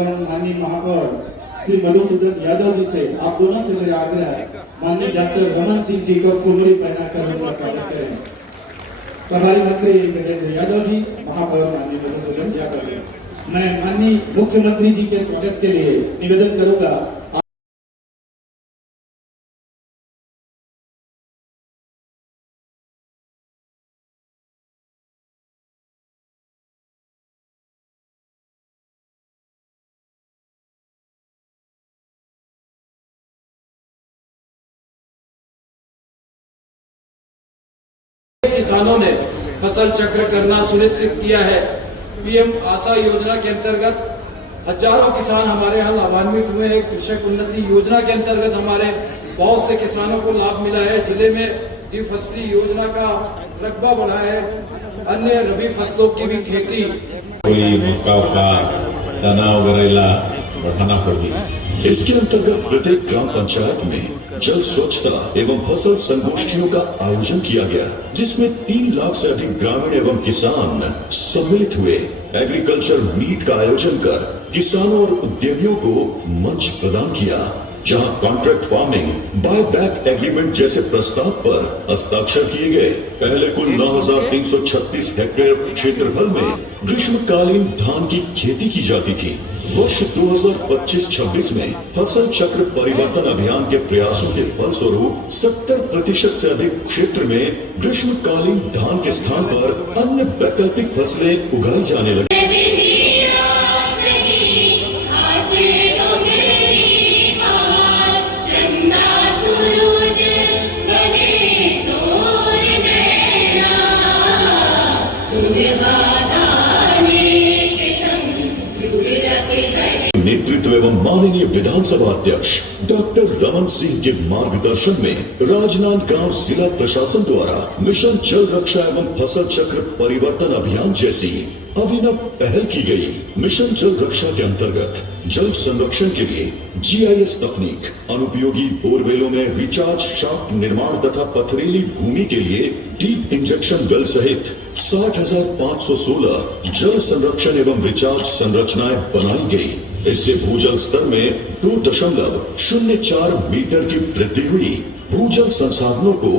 एवं माननीय महापौर श्री मधुसूदन यादव जी से आप दोनों से मेरा आग्रह माननीय डॉक्टर रमन सिंह जी को खुमरी पहनाकर उनका स्वागत करें। प्रभारी मंत्री गजेंद्र यादव जी, महापौर माननीय मधुसूदन यादव जी। मैं माननीय मुख्यमंत्री जी के स्वागत के लिए निवेदन करूंगा। किसानों ने फसल चक्र करना सुनिश्चित किया है। पीएम आशा योजना के अंतर्गत हजारों किसान हमारे यहाँ लाभान्वित हुए हैं। कृषक उन्नति योजना के अंतर्गत हमारे बहुत से किसानों को लाभ मिला है। जिले में द्विफसली योजना का रकबा बढ़ा है। अन्य रबी फसलों की भी खेती कोई मक्का का चना वगैरह बढ़ाना पड़ेगी। इसके अंतर्गत प्रत्येक ग्राम पंचायत में जल स्वच्छता एवं फसल संगोष्ठियों का आयोजन किया गया, जिसमें 3 लाख से अधिक ग्रामीण एवं किसान सम्मिलित हुए। एग्रीकल्चर मीट का आयोजन कर किसानों और उद्यमियों को मंच प्रदान किया, जहां contract farming, buy back agreement जैसे प्रस्ताव पर हस्ताक्षर किए गए। पहले कुल 9,336 हेक्टेयर क्षेत्रफल में ग्रीष्मकालीन धान की खेती की जाती थी। वर्ष 2025-26 में फसल चक्र परिवर्तन अभियान के प्रयासों के फलस्वरूप 70% से अधिक क्षेत्र में ग्रीष्मकालीन धान के स्थान पर अन्य वैकल्पिक फसलें उगाई जाने लगी। नेतृत्व एवं माननीय विधानसभा अध्यक्ष डॉक्टर रमन सिंह के मार्गदर्शन में राजनांदगांव जिला प्रशासन द्वारा मिशन जल रक्षा एवं फसल चक्र परिवर्तन अभियान जैसी अभिनव पहल की गई। मिशन जल रक्षा के अंतर्गत जल संरक्षण के लिए GIS तकनीक, अनुपयोगी बोरवेलों में रिचार्ज शाफ्ट निर्माण तथा पथरीली भूमि के लिए डीप इंजेक्शन वेल सहित 60,516 जल संरक्षण एवं रिचार्ज संरचनाएं बनाई गई। इससे भूजल स्तर में 2.04 मीटर की वृद्धि हुई। भूजल संसाधनों को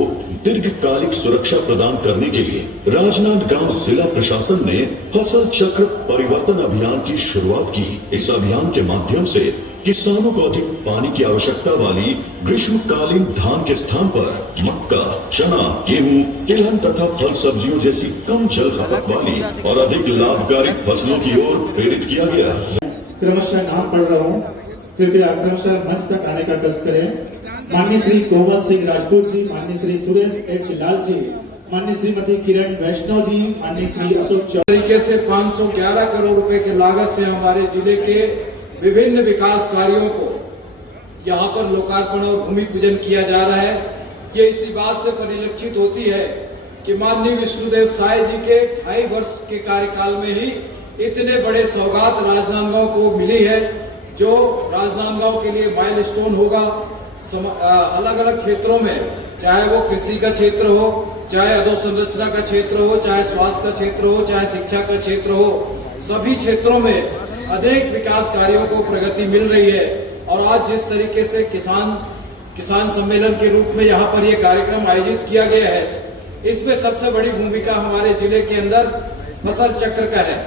दीर्घकालिक सुरक्षा प्रदान करने के लिए राजनांदगांव जिला प्रशासन ने फसल चक्र परिवर्तन अभियान की शुरुआत की। इस अभियान के माध्यम से किसानों को अधिक पानी की आवश्यकता वाली ग्रीष्मकालीन धान के स्थान पर मक्का, चना, गेहूं, तिलहन तथा फल सब्जियों जैसी कम जल खपत वाली और अधिक लाभकारी फसलों की ओर प्रेरित किया गया। क्रमशः नाम पढ़ रहा हूँ, कृपया क्रमशः मंच तक आने का कष्ट करें। माननीय श्री कोमल सिंह राजपूत जी, माननीय श्री सुरेश H लाल जी, माननीय श्रीमती किरण वैष्णव जी, माननीय श्री अशोक तरीके से 511 करोड़ रुपए की लागत से हमारे जिले के विभिन्न विकास कार्यों को यहाँ पर लोकार्पण और भूमि पूजन किया जा रहा है। ये इसी बात से परिलक्षित होती है कि माननीय विष्णुदेव साय जी के 2.5 वर्ष के कार्यकाल में ही इतने बड़े सौगात राजनांदगांव को मिली है, जो राजनांदगांव के लिए माइलस्टोन होगा। अलग अलग क्षेत्रों में, चाहे वो कृषि का क्षेत्र हो, चाहे अधोसंरचना का क्षेत्र हो, चाहे स्वास्थ्य का क्षेत्र हो, चाहे शिक्षा का क्षेत्र हो, सभी क्षेत्रों में अनेक विकास कार्यों को प्रगति मिल रही है। और आज जिस तरीके से किसान सम्मेलन के रूप में यहाँ पर यह कार्यक्रम आयोजित किया गया है, इसमें सबसे बड़ी भूमिका हमारे जिले के अंदर फसल चक्र का है।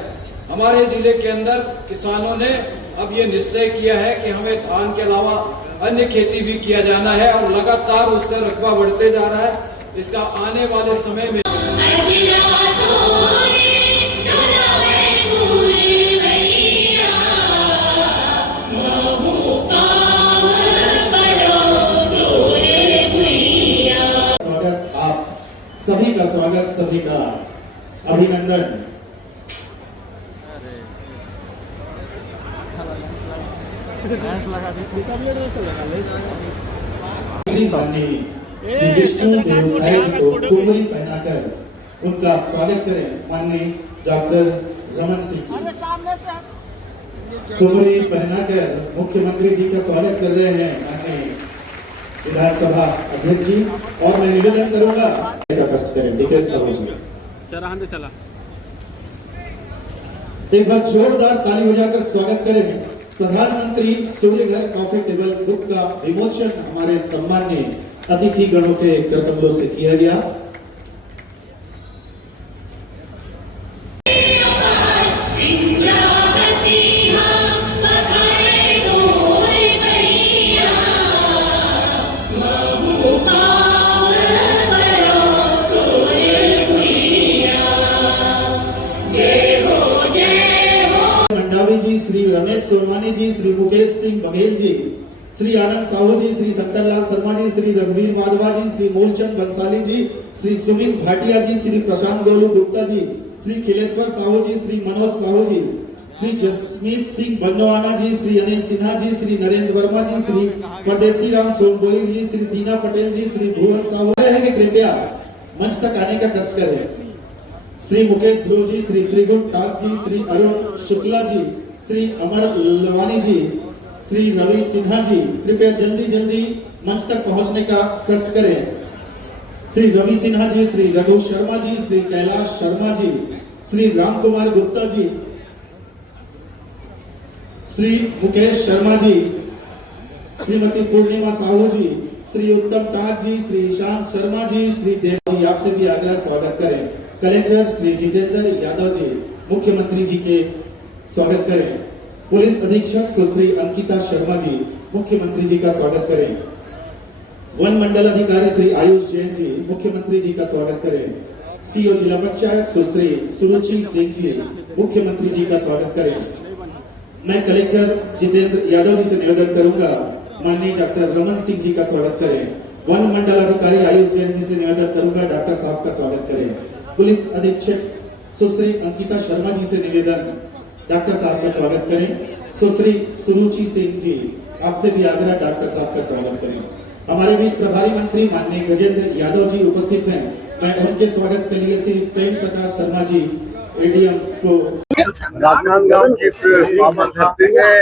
हमारे जिले के अंदर किसानों ने अब ये निश्चय किया है कि हमें धान के अलावा अन्य खेती भी किया जाना है और लगातार उसका रकबा बढ़ते जा रहा है। इसका आने वाले समय में स्वागत, आप सभी का स्वागत, सभी का अभिनंदन। श्री विष्णुदेव साय जी को खुमरी पहनाकर उनका स्वागत करें। माननीय डॉक्टर रमन सिंह जी खुमरी पहनाकर मुख्यमंत्री जी का स्वागत कर रहे हैं माननीय विधानसभा अध्यक्ष जी। और मैं निवेदन करूंगा का कष्ट करें डीके साहू जी। एक बार जोरदार ताली बजाकर स्वागत करें प्रधानमंत्री सूर्यघर कॉफी टेबल बुक का विमोचन हमारे सम्मान्य अतिथि गणों के करकमलों से किया गया। मंडावी जी, श्री रमेश सोरवानी जी, श्री मुकेश सिंह बघेल जी, श्री आनंद साहू जी, श्री शंकरलाल शर्मा जी, श्री रघुवीर वाधवा जी, श्री मूलचंद बंसाली जी, श्री सुमित भाटिया जी, श्री प्रशांत गोलू गुप्ता जी, श्री खिलेश्वर साहू जी, श्री मनोज साहू जी, श्री जसमीत सिंह बन्नवाना जी, श्री अनिल सिन्हा जी, श्री नरेंद्र वर्मा जी, श्री परदेसी राम सोनबोई जी, श्री दीना पटेल जी, श्री भुवन साहू है कि कृपया मंच तक आने का कष्ट करें। श्री मुकेश ध्रुव जी, श्री त्रिगुण टाक जी, श्री अरुण शुक्ला जी, श्री अमर लवानी जी, श्री रवि सिन्हा जी, कृपया जल्दी जल्दी मंच तक पहुंचने का कष्ट करें। श्री रवि सिन्हा जी, श्री रघु शर्मा जी, श्री कैलाश शर्मा जी, श्री राम कुमार गुप्ता जी, श्री मुकेश शर्मा जी, श्रीमती पूर्णिमा साहू जी, श्री उत्तम टाक जी, श्री ईशांत शर्मा जी, श्री देव जी, आपसे भी आग्रह स्वागत करें। कलेक्टर श्री जितेंद्र यादव जी, मुख्यमंत्री जी के स्वागत करें। पुलिस अधीक्षक सुश्री अंकिता शर्मा जी, मुख्यमंत्री जी का स्वागत करें। वन मंडल अधिकारी श्री आयुष जैन जी, मुख्यमंत्री जी का स्वागत करें। सीओ जिला पंचायत सुश्री सुरुचि सिंह जी, मुख्यमंत्री जी का स्वागत करें। मैं कलेक्टर जितेंद्र यादव जी से निवेदन करूंगा, माननीय डॉक्टर रमन सिंह जी का स्वागत करें। वन मंडल अधिकारी आयुष जैन जी से निवेदन करूंगा, डॉक्टर साहब का स्वागत करें। पुलिस अधीक्षक सुश्री अंकिता शर्मा जी से निवेदन, डॉक्टर साहब का स्वागत करें। सुश्री सुरुचि सिंह जी, आपसे भी आग्रह, डॉक्टर साहब का स्वागत करें। हमारे बीच प्रभारी मंत्री माननीय गजेंद्र यादव जी उपस्थित हैं। मैं उनके स्वागत के लिए श्री प्रेम प्रकाश शर्मा जी एडीएम को राजनांदगांव की इस पावन धरती में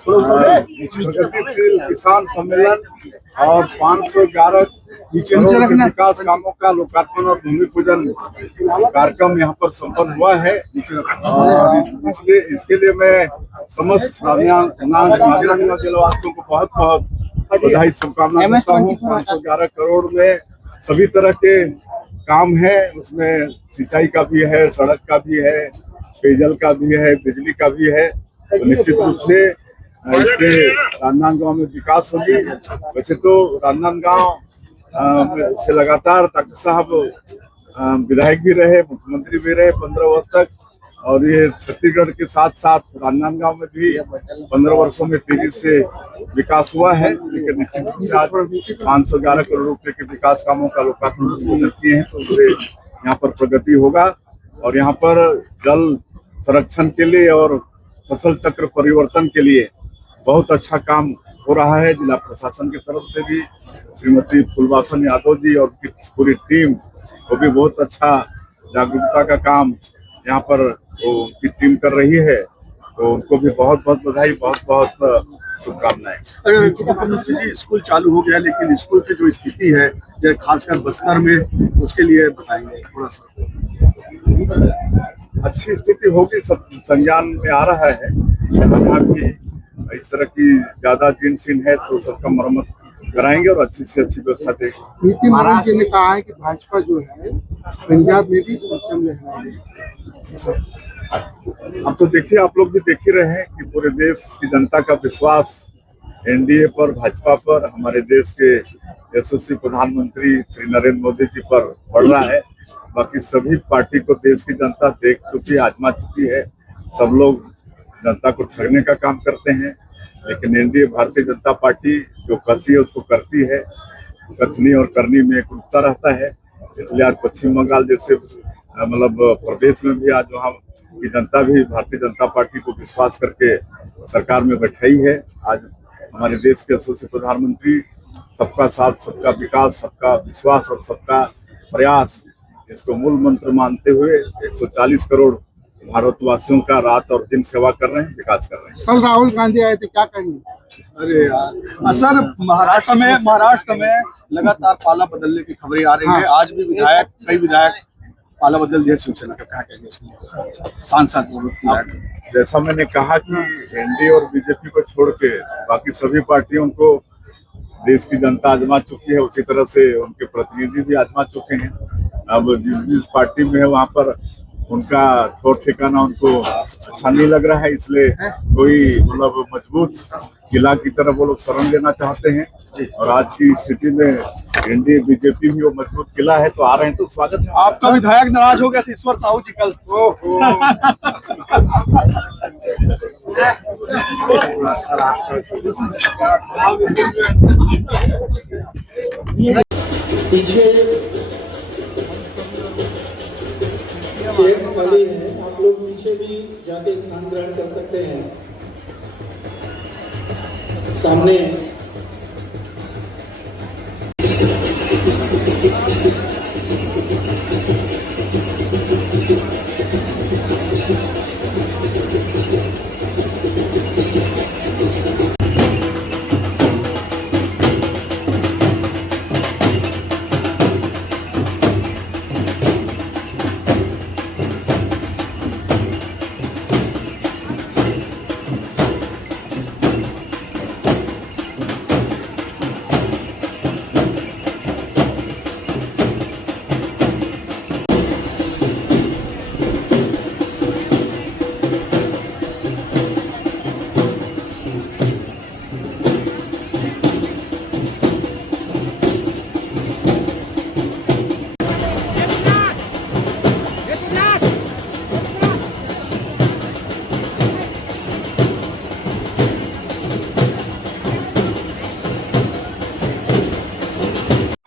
प्रगतिशील किसान सम्मेलन और 511 विकास कामों का लोकार्पण और भूमि पूजन कार्यक्रम यहाँ पर संपन्न हुआ है। और इसलिए इसके लिए मैं समस्त राजनांदगांव जिलावासियों को बहुत बहुत बधाई शुभकामनाएं देता हूँ। 511 करोड़ में सभी तरह के काम है, उसमें सिंचाई का भी है, सड़क का भी है, पेयजल का भी है, बिजली का भी है। तो निश्चित रूप से इससे राजनांदगांव में विकास होगी। वैसे तो राजनांदगांव से लगातार डॉक्टर साहब विधायक भी रहे, मुख्यमंत्री भी रहे 15 वर्ष तक, और ये छत्तीसगढ़ के साथ साथ राजनांदगांव में भी 15 वर्षों में तेजी से विकास हुआ है। लेकिन निश्चित रूप से आज 511 करोड़ रुपए के विकास कामों का लोकार्पण किए हैं, तो उससे यहाँ पर प्रगति होगा। और यहाँ पर जल संरक्षण के लिए और फसल चक्र परिवर्तन के लिए बहुत अच्छा काम हो रहा है। जिला प्रशासन की तरफ से भी श्रीमती फुलवासन यादव जी और उनकी पूरी टीम, वो भी बहुत अच्छा जागरूकता का काम यहाँ पर उनकी टीम कर रही है। तो उनको भी बहुत बहुत बधाई, बहुत बहुत शुभकामनाएं। मुख्यमंत्री जी, स्कूल चालू हो गया, लेकिन स्कूल की जो स्थिति है, जो खासकर बस्तर में, उसके लिए बताएंगे थोड़ा सा। अच्छी स्थिति होगी, सब संज्ञान में आ रहा है। जहाँ की इस तरह की ज्यादा जीर्ण है तो सबका मरम्मत कराएंगे और अच्छी से अच्छी व्यवस्था देंगे। नीति महाराज जी ने कहा है कि भाजपा जो है पंजाब में भी परचम लहराएगी। अब तो देखिए, आप लोग भी देख ही रहे हैं कि पूरे देश की जनता का विश्वास एनडीए पर, भाजपा पर, हमारे देश के यशस्वी प्रधानमंत्री श्री नरेंद्र मोदी जी पर बढ़ रहा है। बाकी सभी पार्टी को देश की जनता देख चुकी है, आजमा चुकी है। सब लोग जनता को ठगने का काम करते हैं, लेकिन एनडीए भारतीय जनता पार्टी जो कहती है उसको करती है। कथनी और करनी में एक रूपता रहता है। इसलिए आज पश्चिम बंगाल जैसे मतलब प्रदेश में भी आज वहाँ की जनता भी भारतीय जनता पार्टी को विश्वास करके सरकार में बैठाई है। आज हमारे देश के यशस्वी प्रधानमंत्री सबका साथ, सबका विकास, सबका विश्वास और सबका प्रयास, इसको मूल मंत्र मानते हुए 140 करोड़ भारतवासियों का रात और दिन सेवा कर रहे हैं, विकास कर रहे हैं। कल राहुल गांधी आए थे, क्या कहेंगे? अरे यार सर, महाराष्ट्र में लगातार पाला बदलने की खबरें आ रही है। आज भी कई विधायक पाला बदल दिया शिवसेना का, क्या कहेंगे इसमें सांसद और जैसा मैंने कहा कि एनडीए और बीजेपी को छोड़ के बाकी सभी पार्टियों को देश की जनता आजमा चुकी है, उसी तरह से उनके प्रतिनिधि भी आजमा चुके हैं। अब जिस पार्टी में है वहां पर उनका तौर ठिकाना उनको अच्छा नहीं लग रहा है, इसलिए कोई मतलब मजबूत किला की तरह वो लोग शरण लेना चाहते हैं। और आज की स्थिति में एनडीए बीजेपी भी वो मजबूत किला है, तो आ रहे हैं तो स्वागत है। आपका विधायक नाराज हो गया था ईश्वर साहू जी कल। पीछे चेयर्स खाली हैं, आप लोग पीछे भी जाके स्थान ग्रहण कर सकते हैं। सामने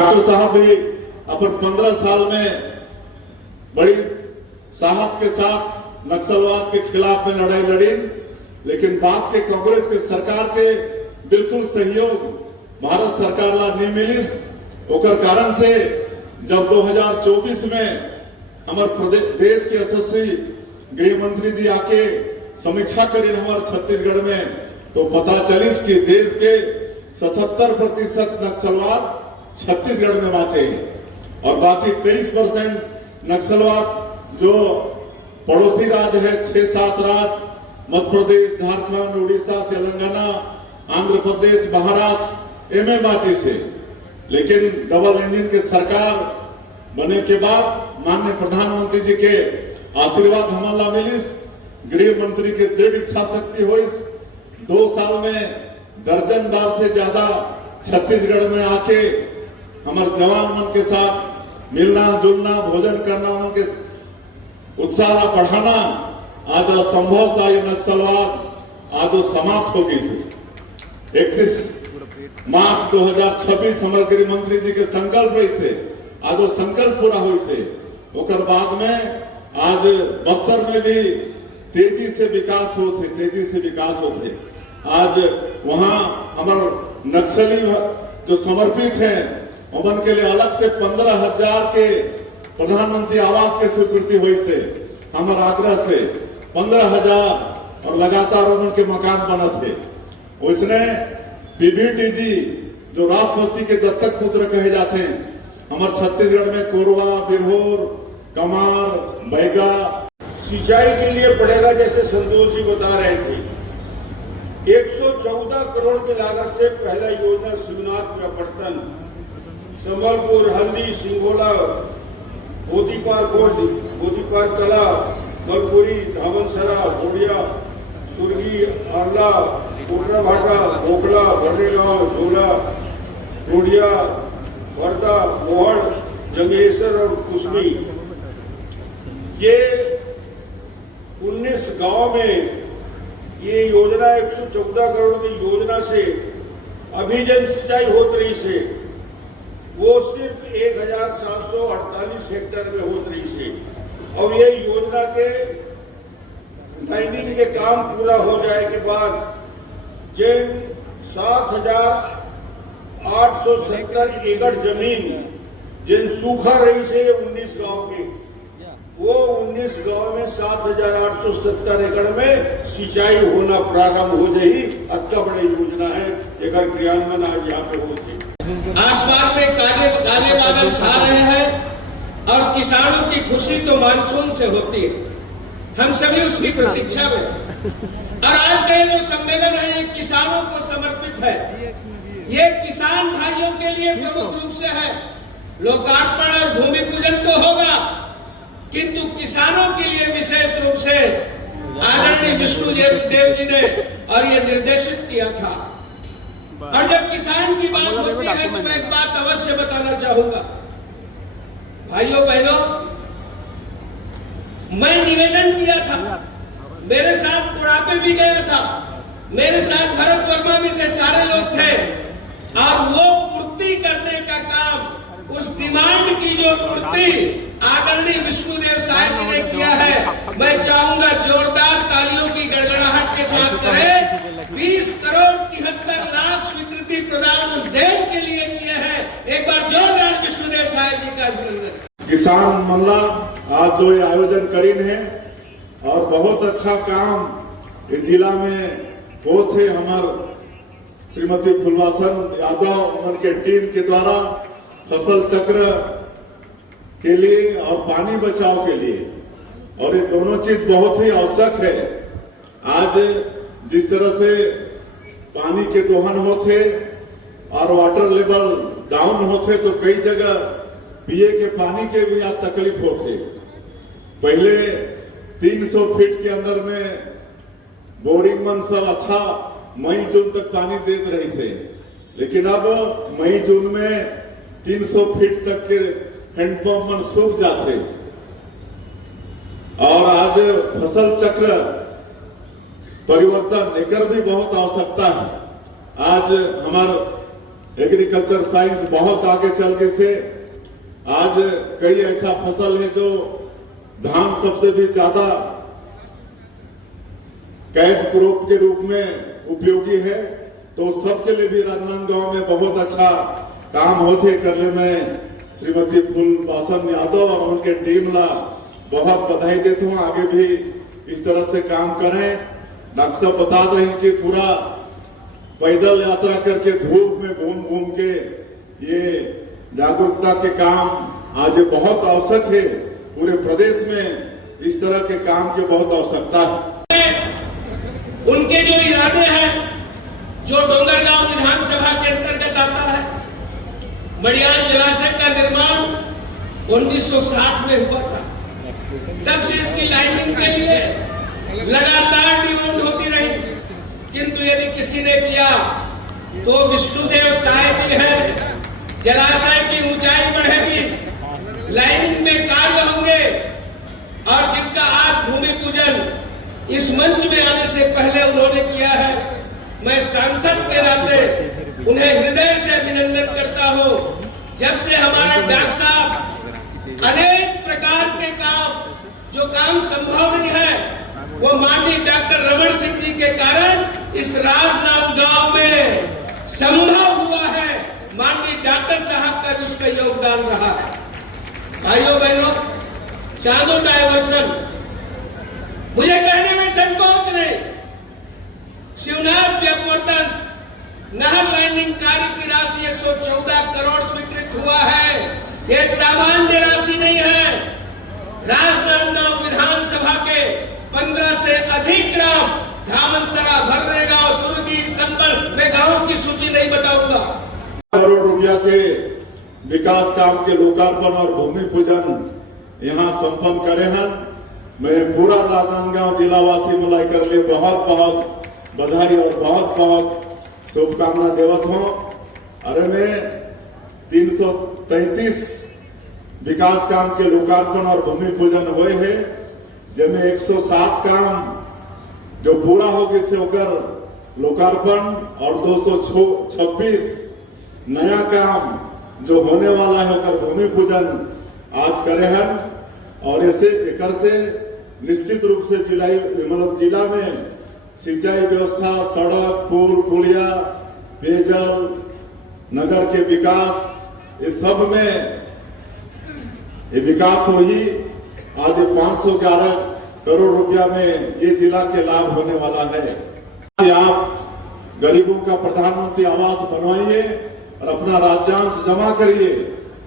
डॉक्टर साहब भी अपन 15 साल में बड़ी साहस के साथ नक्सलवाद के खिलाफ में लड़ाई लड़ी, लेकिन बाद के कांग्रेस के सरकार के बिल्कुल सहयोग भारत सरकार ला नहीं मिलिस। ओकर कारण से जब 2024 में हमारे देश के यशस्वी गृह मंत्री जी आके समीक्षा करी हमारे छत्तीसगढ़ में, तो पता चलिस कि देश के 77% नक्सलवाद छत्तीसगढ़ में बाँचे हैं और बाकी 23% नक्सलवाद जो पड़ोसी राज्य है, 6-7 राज्य मध्य प्रदेश, झारखंड, उड़ीसा, तेलंगाना, आंध्र प्रदेश, महाराष्ट्र एमे बाँची से। लेकिन डबल इंजन के सरकार बने के बाद माननीय प्रधानमंत्री जी के आशीर्वाद हमारा मिलिस, गृह मंत्री के दृढ़ इच्छा शक्ति हुई। 2 साल में दर्जन बार से ज्यादा छत्तीसगढ़ में आके हमारे जवान मन के साथ मिलना जुलना, भोजन करना, उनके उत्साह बढ़ाना आज असंभव सा ये नक्सलवाद आज समाप्त हो गई। 31 मार्च 2026 हमारे गृह मंत्री जी के संकल्प रही से आज वो संकल्प पूरा हुई से। ओकर बाद में आज बस्तर में भी तेजी से विकास होते। आज वहाँ हमारे नक्सली जो समर्पित हैं उमन के लिए अलग से 15,000 के प्रधानमंत्री आवास के स्वीकृति हुई से हमारे आग्रह से 15,000 और लगातार उमन के मकान बना थे। उसने पीबीटीजी जो राष्ट्रपति के दत्तक पुत्र कहे जाते हैं, हमारे छत्तीसगढ़ में कोरबा, बिरहोर, कमार, बैगा सिंचाई के लिए पड़ेगा। जैसे संतोष जी बता रहे थे 114 करोड़ की लागत से पहला योजना शिवनाथ में अपरतन, संबलपुर, हल्दी, सिंगोला, बोधीपार कला, मलपुरी, धामनसरा, बोडिया, सुरगी, आरला, कोटरा भाटा, बोखला, बर्रेगांव, झोला, रोडिया, वर्धा, मोहड़, जंगेश्वर और कुसमी, ये 19 गांव में ये योजना 114 करोड़ की योजना से अभी जन सिंचाई होत रही से वो सिर्फ 1,748 हेक्टेयर में होत रही से। और ये योजना के लाइनिंग के काम पूरा हो जाए के बाद जिन 7,870 एकड़ जमीन जिन सूखा रही से 19 गांव के, वो 19 गांव में 7,870 एकड़ में सिंचाई होना प्रारंभ हो जाही। अच्छा बड़ी योजना है, एक क्रियान्वयन आज यहाँ पे होती। आसमान में काले बादल छा रहे हैं और किसानों की खुशी तो मानसून से होती है, हम सभी उसकी प्रतीक्षा में। और आज का ये जो सम्मेलन है ये किसानों को समर्पित है, ये किसान भाइयों के लिए प्रमुख रूप से है। लोकार्पण और भूमि पूजन तो होगा, किंतु किसानों के लिए विशेष रूप से आदरणीय विष्णुदेव जी ने और ये निर्देशित किया था। और जब किसान की बात होती है तो मैं एक बात अवश्य बताना चाहूंगा, भाइयों बहनों, मैं निवेदन किया था, मेरे साथ बुढ़ापे भी गया था, मेरे साथ भरत वर्मा भी थे, सारे लोग थे, और वो पूर्ति करने का काम, उस डिमांड की जो पूर्ति आदरणीय विष्णुदेव साय जी ने किया है, मैं चाहूंगा जोरदार तालियों की गड़गड़ाहट के साथ करें। 20 करोड़ 73 लाख स्वीकृति प्रदान उस देश के लिए किए हैं। एक बार जोरदार विष्णुदेव साय जी का अभिनंदन। किसान मल्ला आज जो ये आयोजन करीन है और बहुत अच्छा काम इस जिला में हो थे हमार श्रीमती फुलवासन यादव उनके टीम के द्वारा फसल चक्र के लिए और पानी बचाव के लिए, और ये दोनों चीज बहुत ही आवश्यक है। आज जिस तरह से पानी के दोहन होते और वाटर लेवल डाउन होते तो कई जगह पिए के पानी के भी आज तकलीफ होते। पहले 300 फीट के अंदर में बोरिंग मन सब अच्छा मई जून तक पानी देते रही थे, लेकिन अब मई जून में 300 फीट तक के हैंडपंप मन सूख जाते। और आज फसल चक्र परिवर्तन लेकर भी बहुत आवश्यकता है। आज हमारा एग्रीकल्चर साइंस बहुत आगे चल गए से आज कई ऐसा फसल है जो धान सबसे भी ज्यादा कैश क्रॉप के रूप में उपयोगी है, तो सबके लिए भी राजनांदगांव में बहुत अच्छा काम होते करने में श्रीमती फुलवासन यादव और उनके टीम ला बहुत बधाई देता हूँ। आगे भी इस तरह से काम करें। डॉक्टर साहब बता रहे हैं कि पूरा पैदल यात्रा करके धूप में घूम घूम के ये जागरूकता के काम आज बहुत आवश्यक है। पूरे प्रदेश में इस तरह के काम की बहुत आवश्यकता है। उनके जो इरादे हैं, जो डोंगरगांव विधानसभा के अंतर्गत आता है, मड़ियान जलाशय का निर्माण 1960 में हुआ था। तब से इसकी लाइनिंग के लिए लगातार डिमांड होती रही, किंतु यदि किसी ने किया तो विष्णुदेव साय जी हैं। जलाशय की ऊंचाई बढ़ेगी, लाइनिंग में कार्य होंगे, और जिसका आज भूमि पूजन इस मंच में आने से पहले उन्होंने किया है। मैं सांसद के नाते उन्हें हृदय से अभिनंदन करता हूं। जब से हमारा डॉक्टर साहब अनेक प्रकार के काम, जो काम संभव नहीं है, वो माननीय डॉक्टर रमन सिंह जी के कारण इस राजनांदगांव में संभव हुआ है। माननीय डॉक्टर साहब का भी उसमें योगदान रहा है। भाइयों बहनों, चांदो डायवर्सन मुझे कहने में संकोच नहीं, शिवनाथ व्यपवर्तन नहर लाइनिंग कार्य की राशि 114 करोड़ स्वीकृत हुआ है। यह सामान्य राशि नहीं है। राजनांदगांव विधानसभा के 15 से अधिक ग्राम, धामनसरा, भर्रेगांव, सुरगी, संबल, मैं गांव की सूची नहीं बताऊंगा, करोड़ रुपया के विकास काम के लोकार्पण और भूमि पूजन यहाँ संपन्न करे हैं। मैं पूरा राजनांदगांव जिलावासी मिलाई कर लिए बहुत बहुत बधाई और बहुत बहुत शुभकामना देवत हूँ। अरे मैं 333 विकास काम के लोकार्पण और भूमि पूजन हुए हैं, जिनमें 107 काम जो पूरा होगी से होकर लोकार्पण और 226 नया काम जो होने वाला है होकर भूमि पूजन आज करे हैं। और ऐसे एकर से निश्चित रूप से जिला में सिंचाई व्यवस्था, सड़क, पुल, पुलिया, पेयजल, नगर के विकास, इस सब में ये विकास हुई। आज 511 करोड़ रुपया में ये जिला के लाभ होने वाला है। आप गरीबों का प्रधानमंत्री आवास बनवाइए और अपना राज्यांश जमा करिए,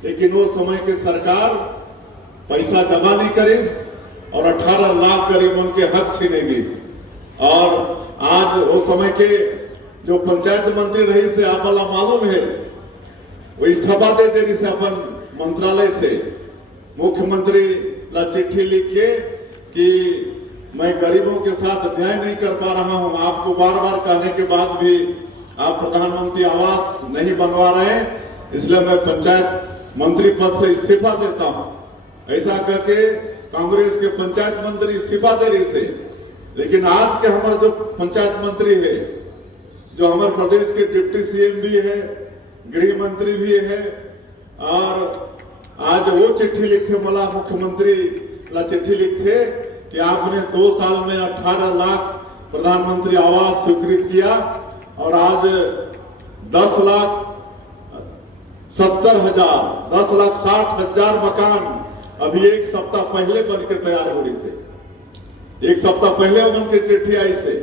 लेकिन वो समय की सरकार पैसा जमा नहीं करीस और 18 लाख गरीबों के हक छीनेगी। और आज वो समय के जो पंचायत मंत्री रही से आप वाला मालूम है, वो इस्तीफा दे रही से अपन मंत्रालय से मुख्यमंत्री ला चिट्ठी लिख के कि मैं गरीबों के साथ न्याय नहीं कर पा रहा हूं। आपको बार बार कहने के बाद भी आप प्रधानमंत्री आवास नहीं बनवा रहे, इसलिए मैं पंचायत मंत्री पद से इस्तीफा देता हूं। ऐसा करके कांग्रेस के पंचायत मंत्री इस्तीफा दे रही से। लेकिन आज के हमारे जो पंचायत मंत्री है, जो हमारे प्रदेश के डिप्टी सीएम भी है, गृह मंत्री भी है, और आज वो चिट्ठी लिखे मला मुख्यमंत्री ला चिट्ठी लिखे कि आपने 2 साल में 18 लाख प्रधानमंत्री आवास स्वीकृत किया और आज 10,60,000 मकान अभी 1 सप्ताह पहले बन के तैयार हो रही से। 1 सप्ताह पहले बन के चिट्ठी आई से,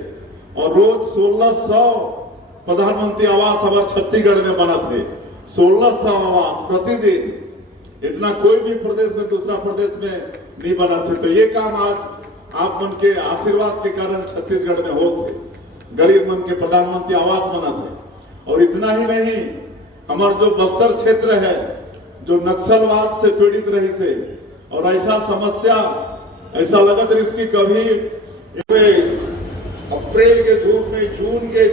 और रोज 1600 प्रधानमंत्री आवास हमारे छत्तीसगढ़ में बना थे। 1600 आवास प्रतिदिन, इतना कोई भी प्रदेश में दूसरा प्रदेश में नहीं बना थे। तो ये काम आज आप मन के आशीर्वाद के कारण छत्तीसगढ़ में होते, गरीब मन के प्रधानमंत्री आवास बना थे। और इतना ही नहीं, हमारा जो बस्तर क्षेत्र है जो नक्सलवाद से पीड़ित रही से, और ऐसा समस्या ऐसा लगत रही कभी अप्रैल के धूप में, जून के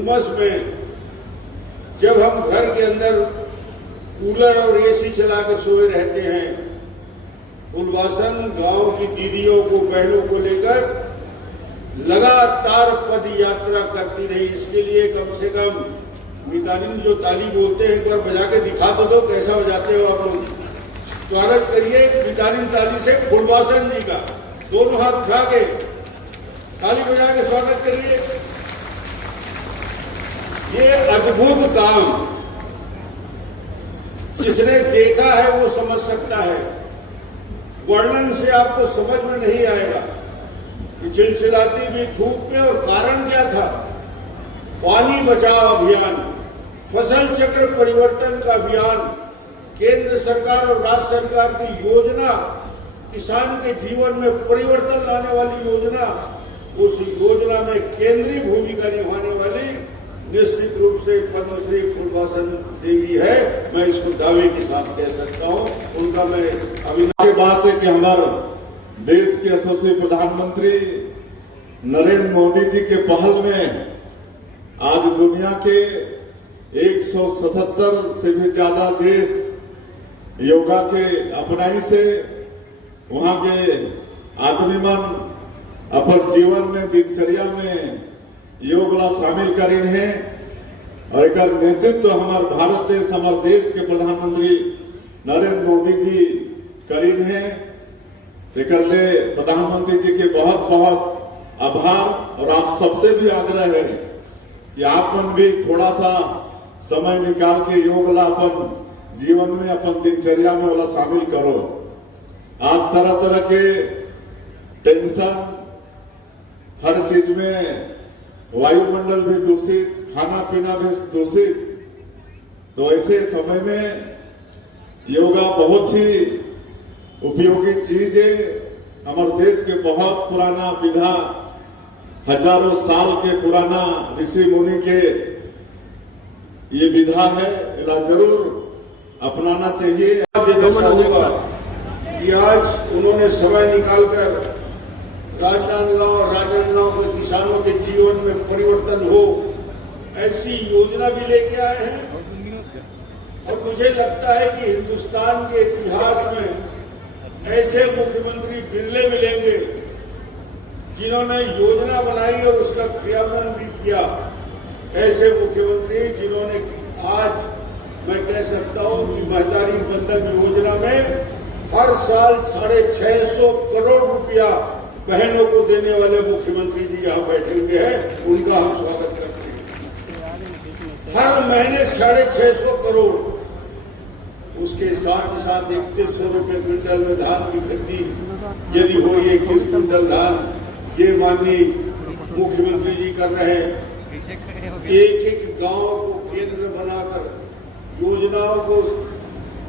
उमस में जब हम घर के अंदर कूलर और एसी चलाकर सोए रहते हैं, फुलवासन गांव की दीदियों को, बहनों को लेकर लगातार पद यात्रा करती रही। इसके लिए कम से कम मितानिन जो ताली बोलते हैं, एक बार बजा के दिखा तो दो कैसा बजाते हो आप लोग। स्वागत करिए मितानिन ताली से फुलवासन जी का, दोनों हाथ उठा के ताली बजा के स्वागत करिए। ये अद्भुत काम जिसने देखा है वो समझ सकता है, वर्णन से आपको समझ में नहीं आएगा कि चिलचिलाती भी धूप में। और कारण क्या था? पानी बचाओ अभियान, फसल चक्र परिवर्तन का अभियान, केंद्र सरकार और राज्य सरकार की योजना, किसान के जीवन में परिवर्तन लाने वाली योजना। उस योजना में केंद्रीय भूमिका निभाने वाली निश्चित रूप से पद्मश्री फुलवासन देवी है। मैं इसको दावे के साथ कह सकता हूं। उनका मैं अभी की बात है कि हमारे देश के यशस्वी प्रधानमंत्री नरेंद्र मोदी जी के पहल में आज दुनिया के 177 से भी ज्यादा देश योगा के अपनाई से वहां के आदमी मन अपन जीवन में, दिनचर्या में योग ला शामिल करें हैं। और एक नेतृत्व हमारे भारत देश, हमारे देश के प्रधानमंत्री नरेंद्र मोदी जी करीन है। एक प्रधानमंत्री जी के बहुत बहुत आभार। और आप सबसे भी आग्रह है कि आप मन भी थोड़ा सा समय निकाल के योग ला अपन जीवन में, अपन दिनचर्या में वाला शामिल करो। आज तरह तरह के टेंशन, हर चीज में वायुमंडल भी दूषित, खाना पीना भी दूषित। तो ऐसे समय में योगा बहुत ही उपयोगी चीज है। हमारे देश के बहुत पुराना विधा, हजारों साल के पुराना ऋषि मुनि के ये विधा है, इला जरूर अपनाना चाहिए। कि आज उन्होंने समय निकालकर राजनांदगांव और राजनांदगांव के किसानों के जीवन में परिवर्तन हो, ऐसी योजना भी लेके आए हैं। और मुझे लगता है कि हिंदुस्तान के इतिहास में ऐसे मुख्यमंत्री बिरले मिलेंगे जिन्होंने योजना बनाई और उसका क्रियान्वयन भी किया। ऐसे मुख्यमंत्री जिन्होंने आज मैं कह सकता हूं कि महतारी बंधन योजना में हर साल 650 करोड़ रुपया बहनों को देने वाले मुख्यमंत्री जी यहाँ बैठे हुए हैं, उनका हम स्वागत करते हैं। हर महीने 650 करोड़। उसके साथ ही साथ 3100 रुपये क्विंटल में धान की खरीदी यदि हो, ये 21 क्विंटल धान ये माननीय मुख्यमंत्री जी कर रहे हैं। एक एक गांव को केंद्र बनाकर योजनाओं को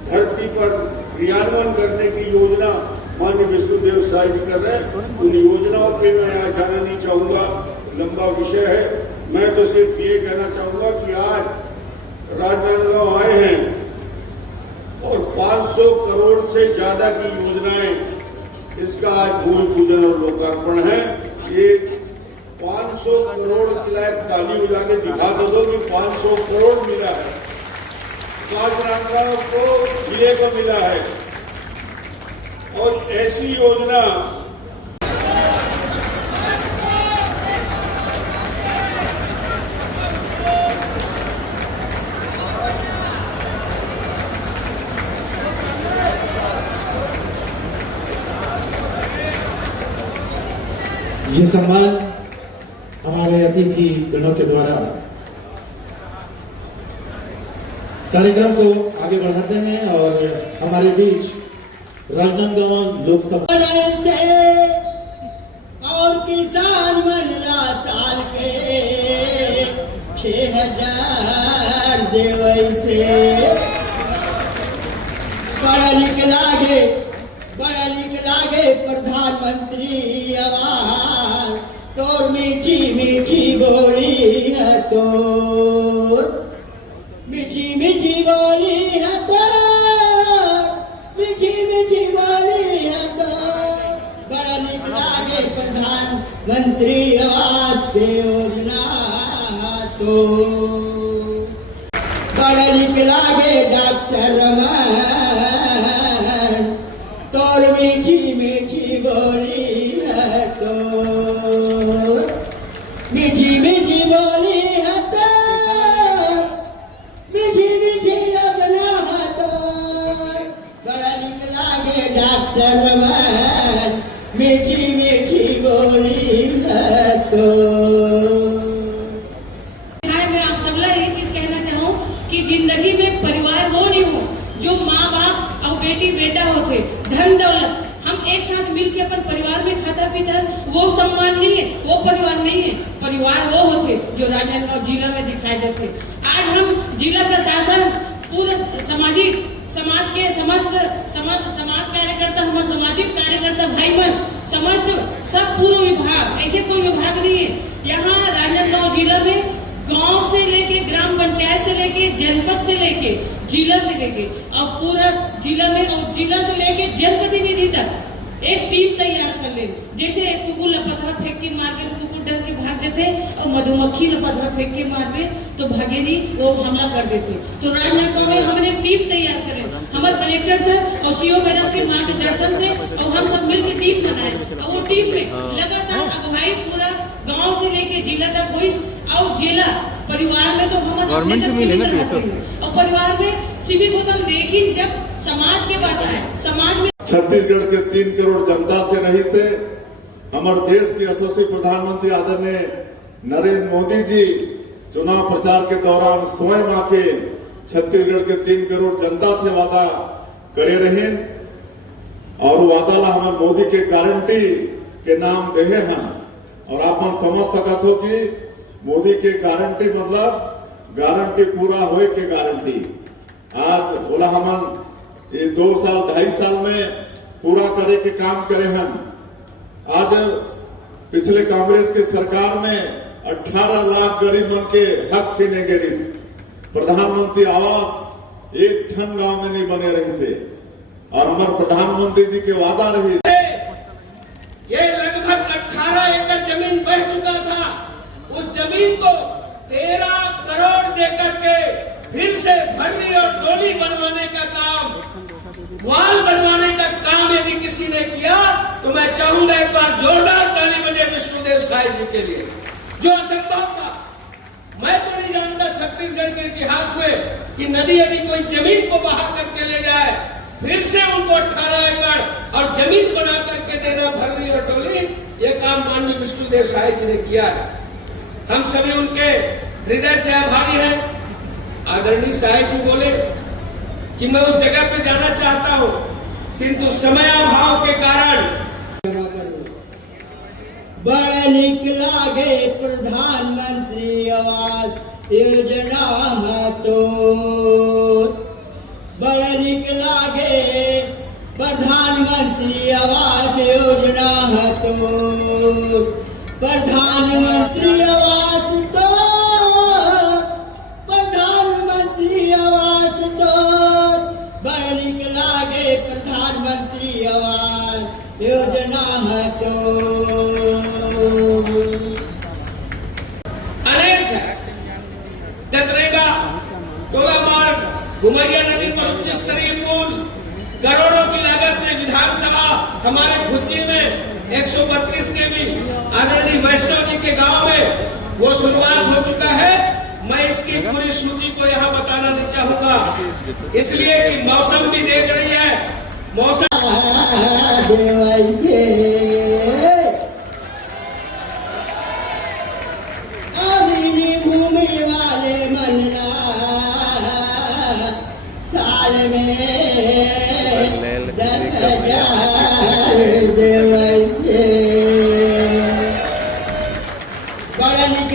धरती पर क्रियान्वयन करने की योजना माननीय विष्णुदेव साय जी कर रहे हैं। उन योजनाओं पे मैं यहाँ जाना नहीं चाहूँगा, लंबा विषय है। मैं तो सिर्फ ये कहना चाहूँगा कि आज राजनांदगांव आए हैं और 500 करोड़ से ज्यादा की योजनाएं, इसका आज भूमि पूजन और लोकार्पण है। ये 500 करोड़ के लायक ताली बजा के दिखा दो कि 500 करोड़ मिला है, राजनांदगांव को जिले को मिला है। और ऐसी योजना ये सम्मान हमारे अतिथि गणों के द्वारा कार्यक्रम को आगे बढ़ाते हैं और हमारे बीच राजनांदगांव लोकसभा और किसान मनला साल के 6000 देवई से बड़ा निक लागे प्रधानमंत्री आवाज तोर मीठी मीठी बोली है तोर मीठी मीठी बोली है तोर मीठी मीठी बोली है तोर बड़ा निक लागे प्रधानमंत्री आवास के योजना तो बड़ा निक लागे डॉक्टर रमन तोर मीठी मीठी बोली है तो मीठी मीठी बोली है तो मीठी मीठी अपना है तो बड़ा निक लागे डॉक्टर रमन मीठी मीठी बोली है तो। मैं आप सबला ये चीज कहना चाहूँ कि जिंदगी में परिवार वो नहीं हो जो माँ बाप और बेटी बेटा होते, धन दौलत हम एक साथ मिल के अपन परिवार में खाता पीता है, वो सम्मान नहीं है, वो परिवार नहीं है। परिवार वो होते जो राजनांदगांव जिला में दिखाए जाते। आज हम जिला प्रशासन पूरे समाज के समस्त समाज कार्यकर्ता, हमारे सामाजिक कार्यकर्ता भाई मन, समस्त सब पूरा विभाग, ऐसे कोई विभाग नहीं है यहाँ राजनांदगांव जिला में। गांव से लेके ग्राम पंचायत से लेके जनपद से लेके जिला से लेके और पूरा जिला में और जिला से लेके जनप्रतिनिधि तक एक टीम तैयार कर ले। जैसे कुकुर लपथरा फेंक के मार के तो कुकुर डर के भाग जाते और मधुमक्खी लपथरा फेंक के मार पे तो भागे नहीं, वो हमला कर देते। तो राजनांदगांव में हमने टीम तैयार करे, हमारे कलेक्टर सर और सीओ मैडम के मार्गदर्शन से और हम सब मिलकर टीम बनाए और वो टीम में लगातार अगुवाई पूरा गाँव से लेके जिला तक हुई। और जिला परिवार में तो हम अपने तक सीमित रहते हैं और परिवार में सीमित होता, लेकिन जब समाज के बात आए, समाज में छत्तीसगढ़ के 3 करोड़ जनता से नहीं से हमारे देश के यशस्वी प्रधानमंत्री आदरणीय नरेंद्र मोदी जी चुनाव प्रचार के दौरान स्वयं आके छत्तीसगढ़ के 3 करोड़ जनता से वादा करे रहे और वादा ला हमारे मोदी के गारंटी के नाम देहे हम। और आप समझ सकत हो कि मोदी के गारंटी मतलब गारंटी पूरा होए के गारंटी। आज बोला हमन ये 2 साल 2.5 साल में पूरा करे के काम करे हम। आज पिछले कांग्रेस के सरकार में 18 लाख गरीब मन के हक छीने गए। प्रधानमंत्री आवास एक ठन गांव में नहीं बने रही से और हमारे प्रधानमंत्री जी के वादा रही। ये लगभग 18 एकड़ जमीन बह चुका था, उस जमीन को 13 करोड़ देकर के फिर से भर्री और डोली बनवाने का काम, वाल बनवाने का काम यदि किसी ने किया तो मैं चाहूंगा एक बार जोरदार ताली बजे विष्णुदेव साय जी के लिए, जो असंभव था। मैं तो नहीं जानता छत्तीसगढ़ के इतिहास में कि नदी यदि कोई जमीन को बहा करके ले जाए फिर से उनको 18 एकड़ और जमीन बना करके देना भर्री और डोली, ये काम माननीय विष्णुदेव साय जी ने किया है। हम सभी उनके हृदय से आभारी हैं। आदरणीय साय जी बोले कि मैं उस जगह पे जाना चाहता हूं, किंतु समयाभाव के कारण बड़ा निक लागे प्रधानमंत्री आवास योजना तो बड़ा निक प्रधानमंत्री आवास योजना तो प्रधानमंत्री आवास तो प्रधानमंत्री आवास तो बड़ निक लागे प्रधानमंत्री आवास योजना तो अनेक है। जतरेगा, टोला मार्ग, घुमरिया नदी पर उच्च स्तरीय पुल, करोड़ों की लागत से विधानसभा हमारे खुज्जी में 132 के भी आदरणीय वैष्णव जी के गांव में वो शुरुआत हो चुका है। मैं इसकी पूरी सूची को यहाँ बताना नहीं चाहूंगा, इसलिए कि मौसम भी देख रही है। मौसम भूमि वाले मनना साल में 10,000 देवै से बड़ा निक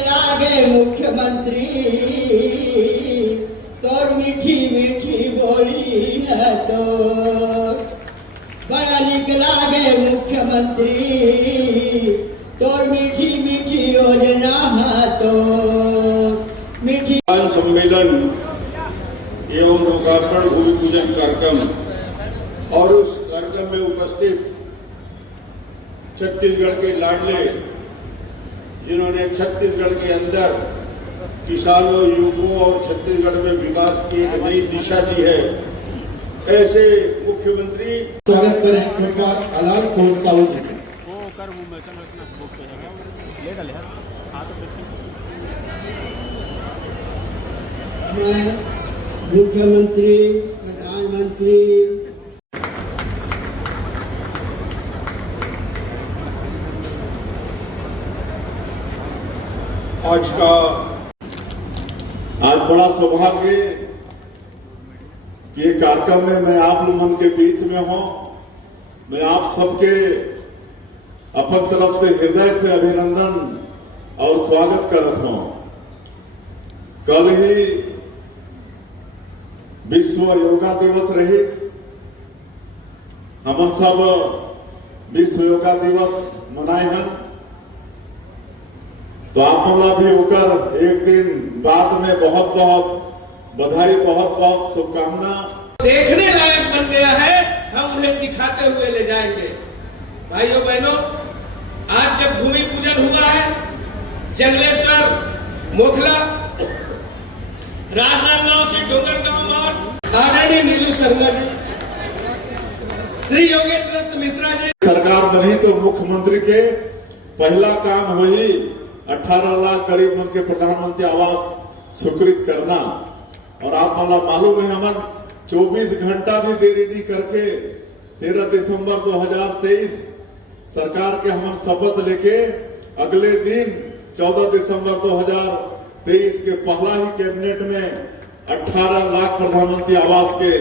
लागे मुख्यमंत्री तोर मीठी मीठी बोली है तो बड़ा निक लागे मुख्यमंत्री तोर मीठी मीठी योजना तो मीठी सम्मेलन एवं लोकार्पण भूमि पूजन कार्यक्रम और उस कार्यक्रम में उपस्थित छत्तीसगढ़ के लाडले, जिन्होंने छत्तीसगढ़ के अंदर किसानों, युवकों और छत्तीसगढ़ में विकास की एक नई दिशा दी है, ऐसे मुख्यमंत्री स्वागत करें डॉक्टर अलाल खोर साहू जी के। मैं मुख्यमंत्री, प्रधानमंत्री आज बड़ा सौभाग्य कि कार्यक्रम में मैं आप लोगों के बीच में हूं। मैं आप सबके अपन तरफ से हृदय से अभिनंदन और स्वागत करत हूं। कल ही विश्व योगा दिवस रही। हम सब विश्व योगा दिवस मनाए हैं, तो आप लोग भी होकर एक दिन बाद में बहुत बहुत बधाई, बहुत बहुत शुभकामना। देखने लायक बन गया है, हम उन्हें दिखाते हुए ले जाएंगे। भाइयों बहनों, आज जब भूमि पूजन हुआ है जंगलेश्वर मोखला राजनांदगांव से डोंगरगांव मार्ग, आदरणीय नीलू शर्मा जी, श्री योगेंद्र दत्त मिश्रा जी। सरकार बनी तो मुख्यमंत्री के पहला काम वही 18 लाख करीब मन के प्रधानमंत्री आवास स्वीकृत करना। और आप वाला मालूम है, हम 24 घंटा भी देरी नहीं करके 13 दिसंबर 2023 सरकार के हम शपथ लेके अगले दिन 14 दिसंबर 2023 के पहला ही कैबिनेट में 18 लाख प्रधानमंत्री आवास के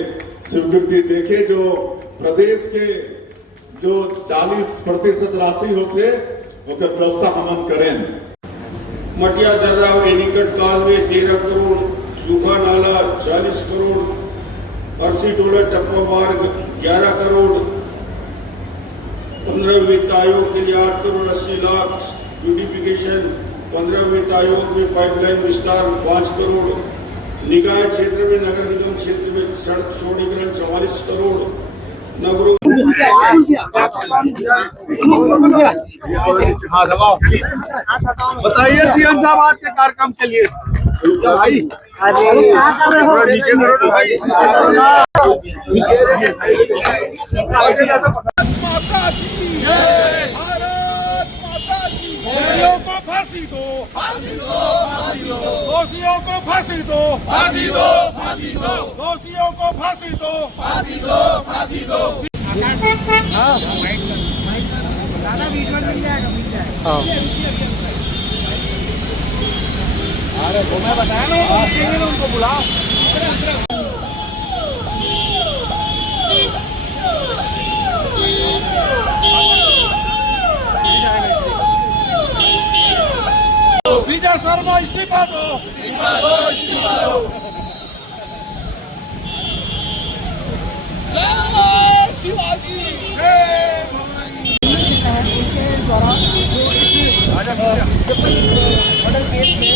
स्वीकृति देखे। जो प्रदेश के जो 40% राशि होते ओकर व्यवस्था हम करें। मटिया दर्रा एनीकट काल में 13 करोड़, सूखा नाला 40 करोड़, अर्सी टोला टप्पा मार्ग 11 करोड़, 15 वित्त आयोग के लिए 8 करोड़ 80 लाख, ब्यूटिफिकेशन 15 वित्त आयोग में पाइपलाइन विस्तार 5 करोड़, निकाय क्षेत्र में नगर निगम क्षेत्र में सड़क चौड़ीकरण 44 करोड़, नगरों बताइए सीएम साहब आज के कार्यक्रम के लिए भाई। दोषियों को फांसी दो, फांसी दो, फांसी दो, दोषियों को फांसी दो, फांसी दो, फांसी दो, दोषियों को फांसी दो, फांसी दो, फांसी दो। अरे तो मैं बताया ना, उनको बुलाओ। विजय शर्मा इस्तीफा दो, इस्तीफा दो, इस्तीफा दो। जय शिवाजी, जय भवानी। द्वारा जो इस मर्डर केस में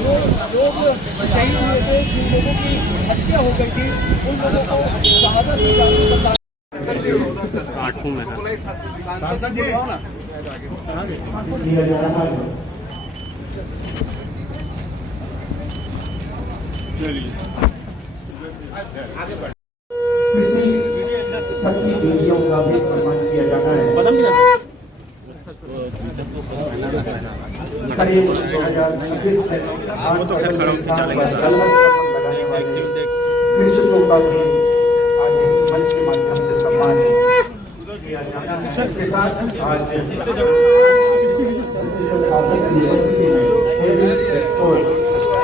जो लोग शहीद हुए थे, जिन लोगों की हत्या हो गई थी, उन लोगों को शहादत दी जाती है। दिया जा रहा है। कृषि सखी बेटियों का भी सम्मान किया जाना है। करीब 2026 में कृषकों का भी आज इस मंच के माध्यम से सम्मान किया जाना है। इसके साथ आज यूनिवर्सिटी में टेनिस एक्सपोर्ट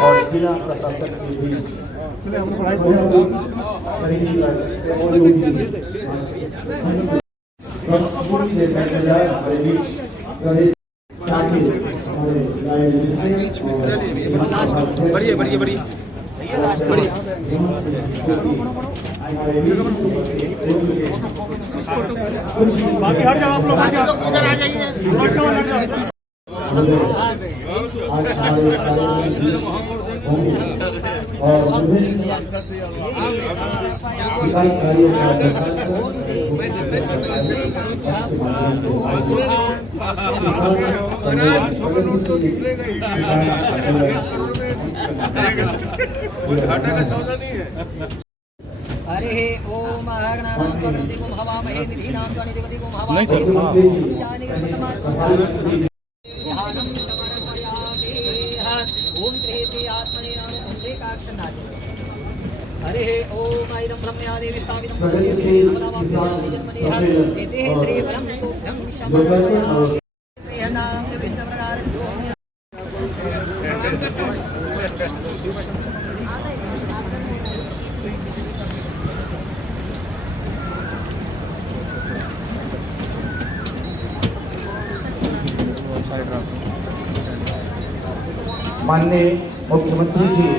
और जिला प्रशासन के बीच हमारे बीच बाकी हट जाओ, आप लोग इधर आ जाइए। आज हमारे होंगे और विभिन्न विकास कार्यों हरे ओम हवामहे निधिनां निधिपति ओम हरे ओम ऐदं ब्रह्मया देवी स्थापितं माननीय मुख्यमंत्री जी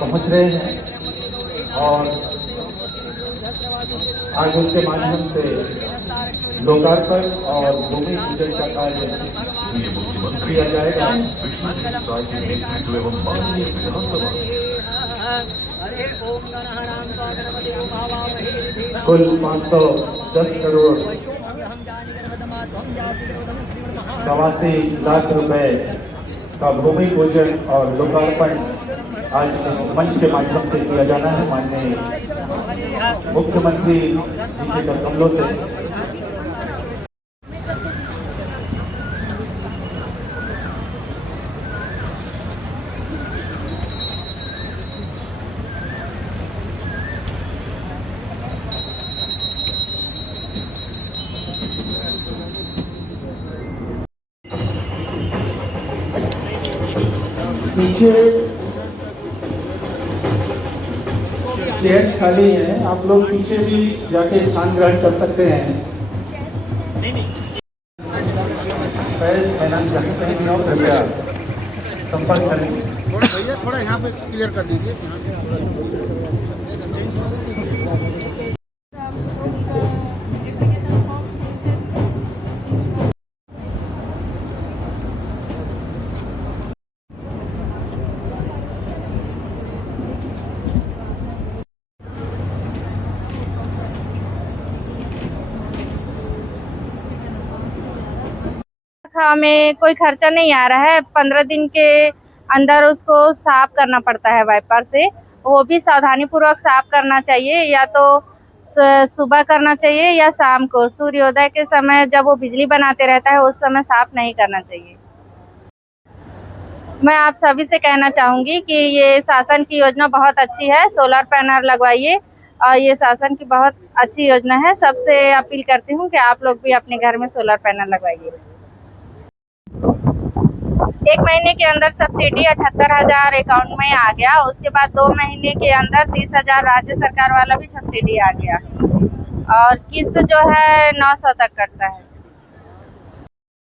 पहुंच रहे हैं और आज उनके माध्यम से लोकार्पण और भूमि पूजन का कार्य किया जाएगा। कुल 510 करोड़ 82 लाख रुपए का भूमि पूजन और लोकार्पण आज इस मंच के माध्यम से किया जाना है। माननीय मुख्यमंत्री जी के कमलों से पीछे चेयर्स खाली हैं, आप लोग पीछे भी जाके स्थान ग्रहण कर सकते हैं। कृपया संपर्क करें। भैया थोड़ा यहाँ पे क्लियर कर दीजिए। हमें कोई खर्चा नहीं आ रहा है। 15 दिन के अंदर उसको साफ करना पड़ता है वाइपर से, वो भी सावधानी पूर्वक साफ करना चाहिए। या तो सुबह करना चाहिए या शाम को सूर्योदय के समय जब वो बिजली बनाते रहता है उस समय साफ नहीं करना चाहिए। मैं आप सभी से कहना चाहूँगी कि ये शासन की योजना बहुत अच्छी है, सोलर पैनल लगवाइए और ये शासन की बहुत अच्छी योजना है। सबसे अपील करती हूँ कि आप लोग भी अपने घर में सोलर पैनल लगवाइए। 1 महीने के अंदर सब्सिडी 78,000 अकाउंट में आ गया। उसके बाद 2 महीने के अंदर 30,000 राज्य सरकार वाला भी सब्सिडी आ गया और किस्त जो है 900 तक कटता है।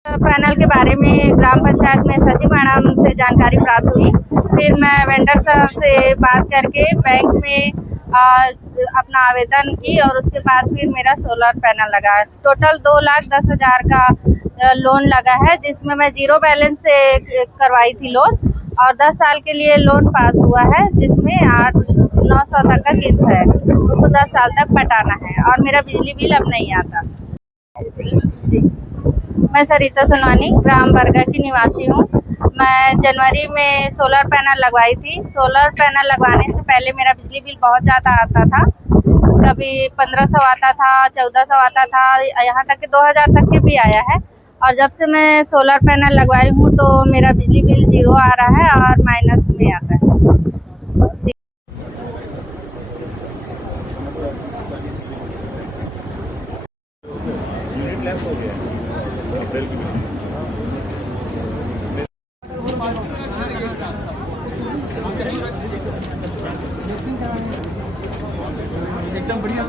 पैनल के बारे में ग्राम पंचायत में सचिव मैडम उनसे जानकारी प्राप्त हुई। फिर मैं वेंडर सर से बात करके बैंक में अपना आवेदन की और उसके बाद फिर मेरा सोलर पैनल लगा। टोटल 2,10,000 का लोन लगा है, जिसमें मैं 0 बैलेंस से करवाई थी लोन और 10 साल के लिए लोन पास हुआ है, जिसमें 800-900 तक का किस्त है। उसको 10 साल तक पटाना है और मेरा बिजली बिल अब नहीं आता। जी, मैं सरिता सोनवानी ग्राम बरगा की निवासी हूँ। मैं जनवरी में सोलर पैनल लगवाई थी। सोलर पैनल लगवाने से पहले मेरा बिजली बिल बहुत ज़्यादा आता था, कभी 1500 आता था, 1400 आता था, यहाँ तक कि 2000 तक के भी आया है। और जब से मैं सोलर पैनल लगवाई हूँ तो मेरा बिजली बिल 0 आ रहा है और माइनस में आता है। एकदम बढ़िया।